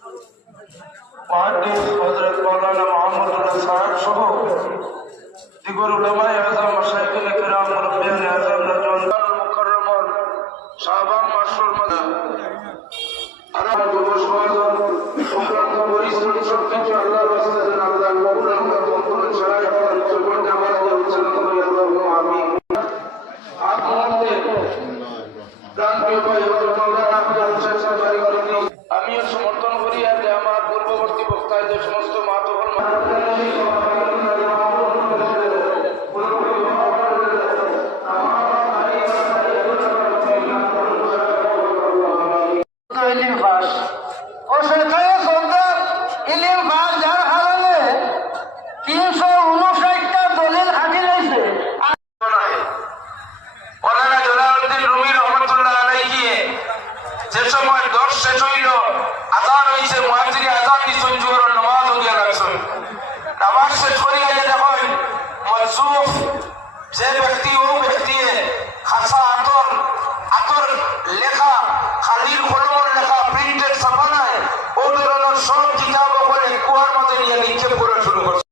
মুহাদ্দিস হযরত মাওলানা মুহাম্মদুল্লাহ সাহেব সহ দিগর উলামায়ে আযম মাশায়েখুল কিরাম মুরব্বিয়ানে আযম রাজওয়ান মুকাররমুন শাবান মাসুল মাদা আরাম দিবস সংক্রান্ত পরিশ্রম সবকিছু আল্লাহর রাস্তায় যেন আল্লাহ কবুল করুন সারাই আমার জীবন আমার উচ্চারণ করি আল্লাহুম্মা আমিন। আমিও সমর্থন করি যে আমার পূর্ববর্তী বক্তায় যে সমস্ত মাতবর যে সময় দশ শেষ হইল আজান হইছে মুয়াজ্জিন আজান দিছেন জোহরের নামাজ হইয়া লাগছে নামাজ শেষ করিয়া যখন মনসুখ যে ব্যক্তি ও ব্যক্তি খাসা আতর লেখা খালির কলমের লেখা প্রিন্টেড ছাপানায় ও ধরনের সব কিতাব ওখানে কুয়ার মধ্যে নিয়ে নিক্ষেপ করা শুরু করছে।